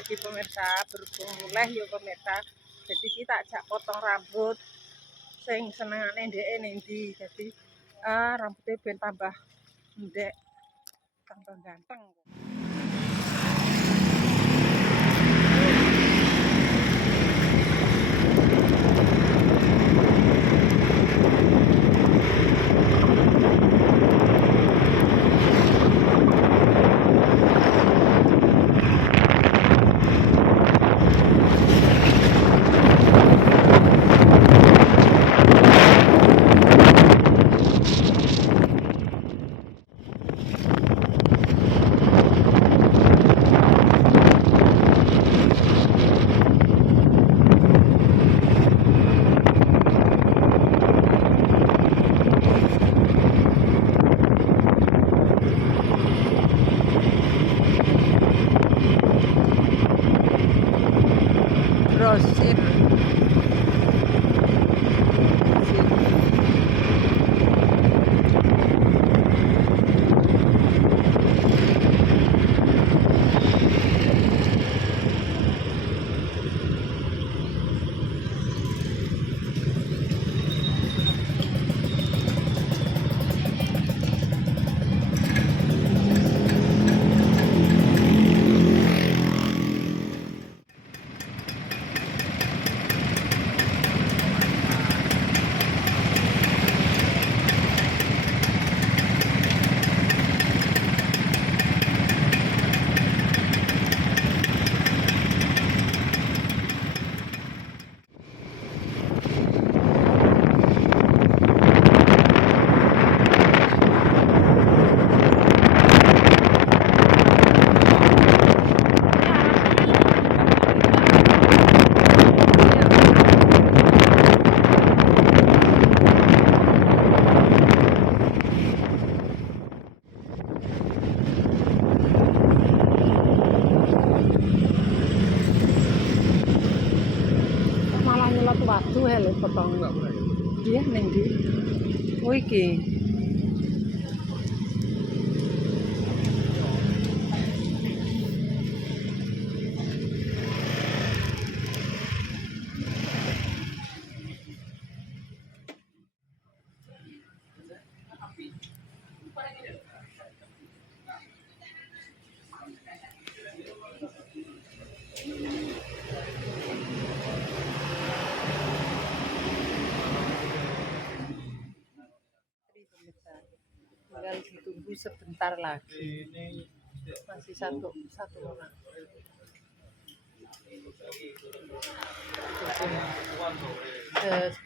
Jadi pemirsa berhubung mulai ya pemirsa. Jadi kita ajak potong rambut. Sing senengane ndeke ning ndi. Jadi rambutnya ben tambah ndek, tambah ganteng. Grosir. Waktu hele potong dia neng di oh iki tinggal ditunggu sebentar lagi, masih satu orang.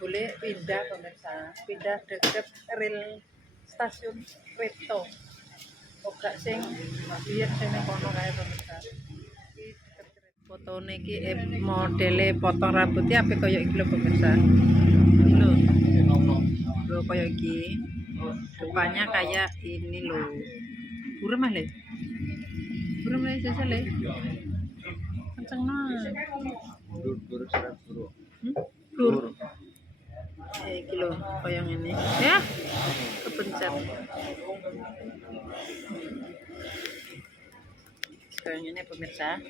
Boleh pindah pemirsa, pindah dekat rel stasiun kereta. Ogak sing biyen sing kono kae pemirsa. Fotone iki modele potong rambutnya apa kaya iki lho pemirsa. Lho. Lho kaya iki. Depannya kayak ini loh. Burem le. Burem le sesele. Kenceng nah. Dur. Iki lho kaya ngene. Ya. Kepencet. Kayak ngene pemirsa.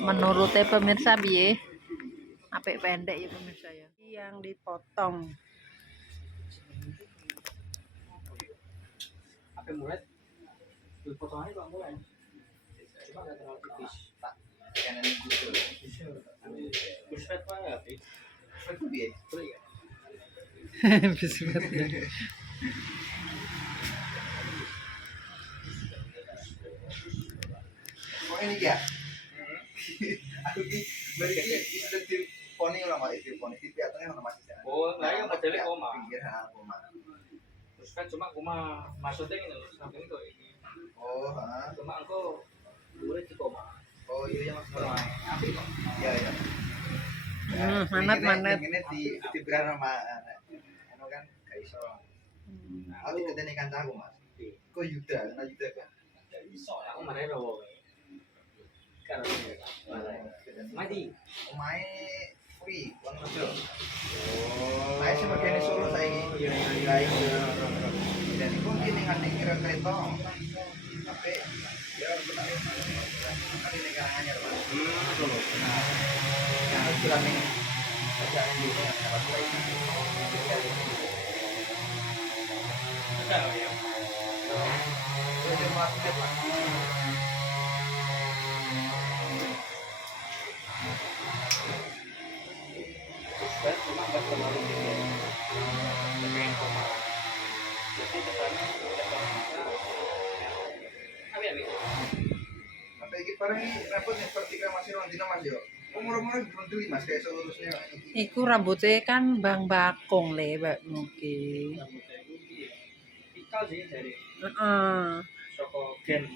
Menurut pemirsa piye? Apik pendek ya pemirsa ya. Yang dipotong. Apa murid? Potongannya kok mulai. Cuma enggak terlalu tipis. Tak. Kanan gitu. Buset apa enggak, Pi? Itu dia. Betul ya? Buset. Oh ini ya. Aku ki berarti itu tip poni ora mah itu poni tip atane ono masih. Oh, lah yang modele koma. Pinggir koma. Terus kan cuma koma maksudnya ini loh, samping itu ini. Oh, heeh. Cuma engko dhuwure di koma. Oh iya yang maksudnya. Api kok. Iya iya. Manat. Ini di berana sama anu kan gak iso. Aku ditenteni kancaku, Mas. Kok Yuda, kenal Yuda kan? Gak iso, aku marah lho. Kan Madi, omae kuwi wong Rejo. Oh. Ae sing megene Solo saiki. Iya. Dan iku kene ngene kereta. Tapi ya benar. Kan ini karangannya, Pak. Nah, yang ukuran ini agak gitu yang dapat lagi. Terus dia mau update lah. Saya cuma nggak terlalu tinggi. Tapi yang koma. Jadi kesannya apa. Tapi iki barang ini rambutnya seperti masih Rondina Mas yo. Umur-umur belum dulu Mas kayak seurusnya. Iku rambutnya kan Bang Bakung le, Mbak Mugi. Rambutnya itu tipikal sih dari Heeh. Soko Gen.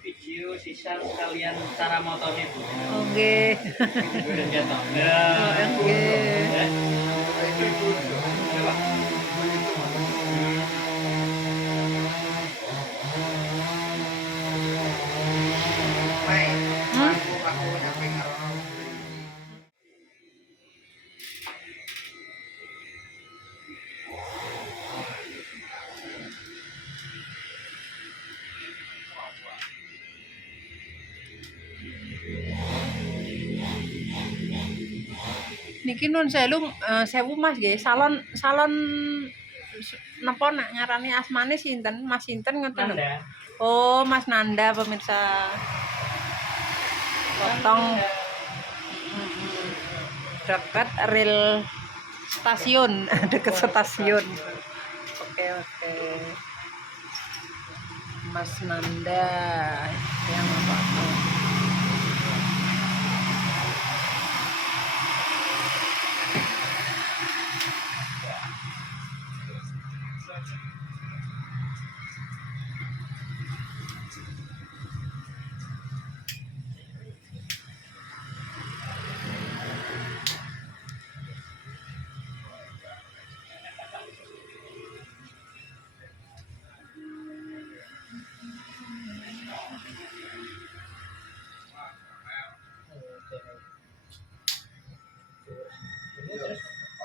Video sisa sekalian cara motornya Bu. Oke. Udah jatuh. Oke. Itu dulu. Coba. Main. Hmm? Aku nyampe ngarono. Niki nun sewu Mas nggih. Salon napa nak ngarani asmane sinten? Mas sinten ngoten lho. Nanda. Oh, Mas Nanda pemirsa. Potong dekat rel stasiun, dekat stasiun. Oke, oke. Mas Nanda yang apa?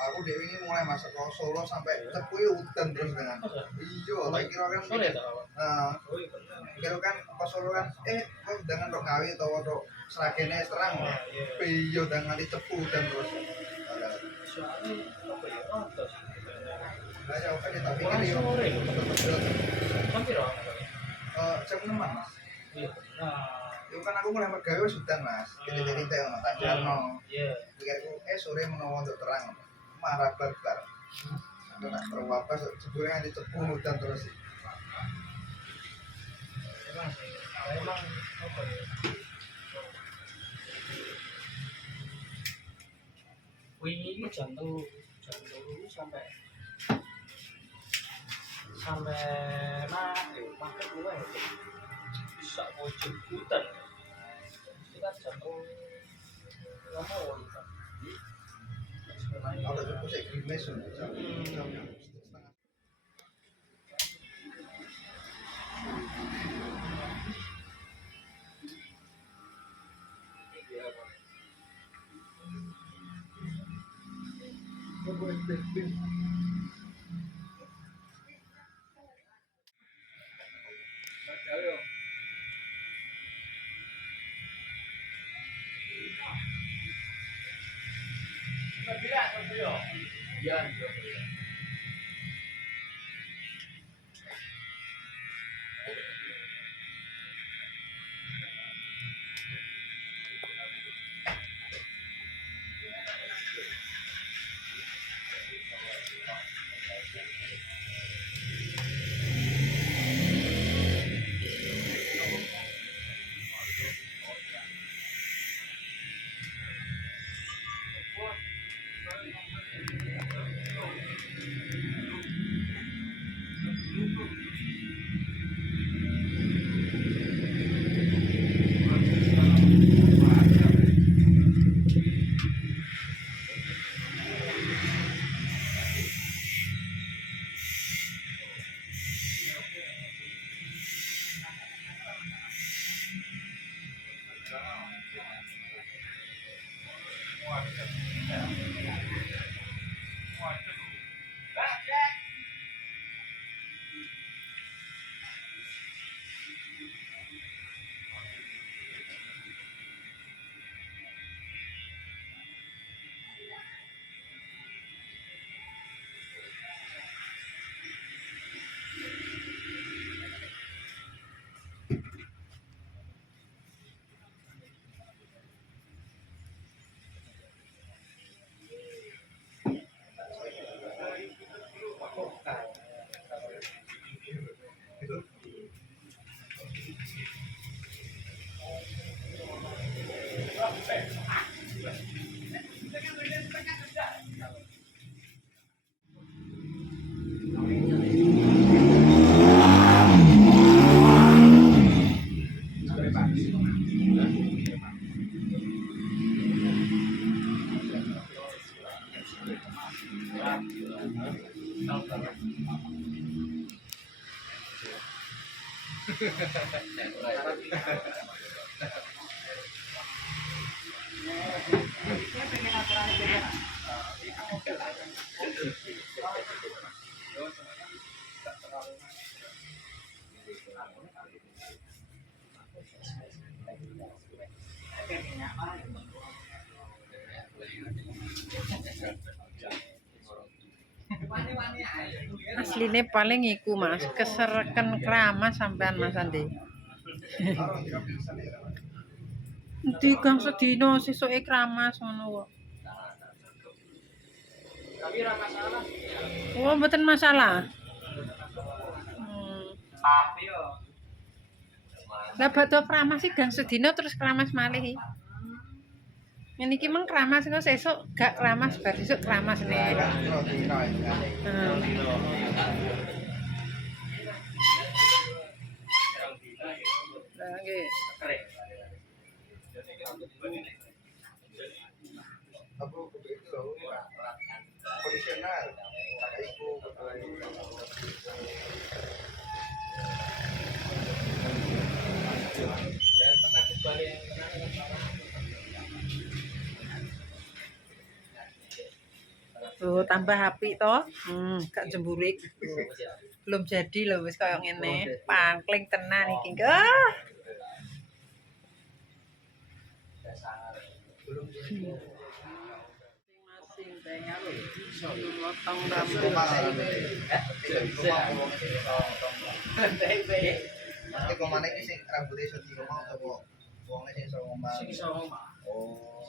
Aku dewe ini mulai masuk ke Solo sampai Cepu ya hutan terus dengan. Iya, tak kira kan. Sore tak apa? Nah, Oh iya benar. kira kan ke Solo kan kok dengan dok ngawi atau seragene terang. Iya dengan di Cepu hutan terus. Soalnya apa ya? Oh, terus. Nah, ya oke tapi Orang ini yo. sore loh. Hampir orang. Jam 6 Mas. Iya benar. Itu kan aku mulai mergawe wis hutan Mas. Kita tak jarno. Iya. Pikirku sore menawa untuk terang. Marah barbar. Aku nak terwapas jebule nganti Cepu hutan terus. Emang apa ya? Wingi ini jam tuh sampai makan dulu ya bisa mau jemputan kita jam tuh lama gitu. Kalau Cepu sik grimes jam. Asline paling iku Mas, kesereken kramas sampean Mas Andi. Endi gang sedina sesuke kramas ngono kok. Tapi ora masalah. Oh, mboten masalah. Tapi yo Lah badhe kramas sih gang sedina terus kramas malih. Ngene iki meng kramas kok sesuk gak kramas bar sesuk kramas nih. Lah nggih. Aku itu komisioner iku Tuh tambah apik to. Gak jemburik. Belum jadi lho wis kaya ngene. Pangkling tenan iki. Ah. Masing-masing bayar potong rambut. Mesti komane iki sing rambute iso diomong apa wonge sing iso ngomong. sing iso ngomong. Oh.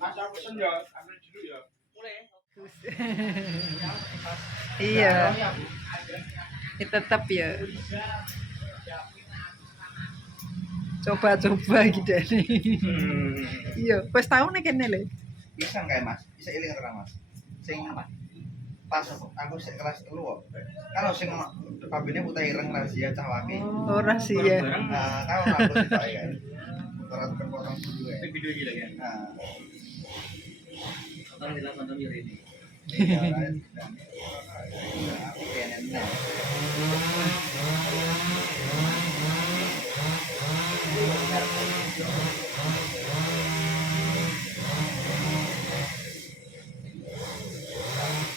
Mas aku pesen ya, ambil dulu ya. Boleh. Iya. Tetep ya. Coba-coba gitu nih. Iya, wis tau nek kene lho. Bisa kayak Mas? Bisa iling ora Mas? Sing pas aku sik kelas 3 kok. Kan sing kabine putih ireng rahasia cah wake. Ora sih ya. Nah, kan aku sik kan. Ora potong dulu ya. Video iki lho ya. Nah, Kan dilakukan ini. iya kan. Aku kenen.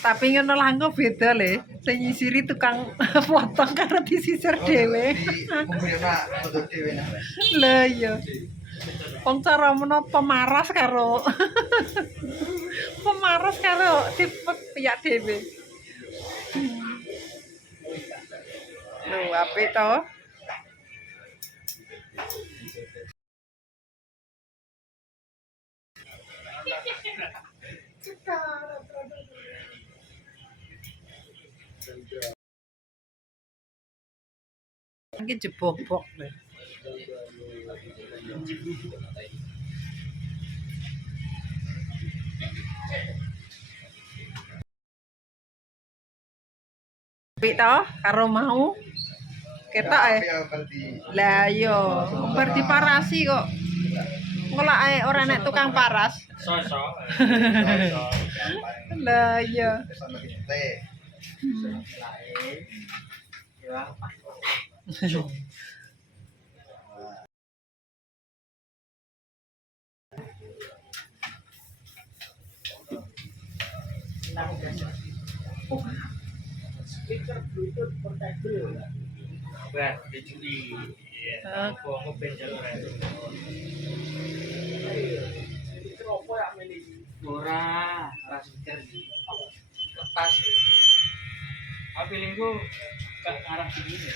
Tapi ngono lah engko beda le. Sing nyisiri tukang potong karo disisir dhewe. Kumpulna foto dhewe nah. Lah iya. Wong cara meno pemaras karo pemaras karo tipek piyak dhewe. Lho apik to? Iki jebobok lho. Apik to karo mau ketok Lah iya, bar diparasi kok. Ngelake ora nek tukang paras. Sosok. Lah iya. Speaker Bluetooth portable. Buat dijuli. Iya. Aku benjol ora. Speaker opo ya milih? Ora speaker iki. Lepas. Aku feelingku ke arah sini ya.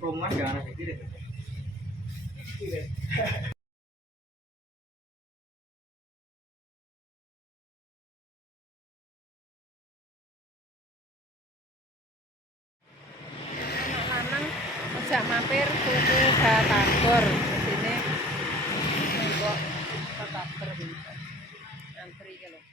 Rumah ke arah sini deh. Jak mampir tuku batagor sini kok batagor antri ki lho.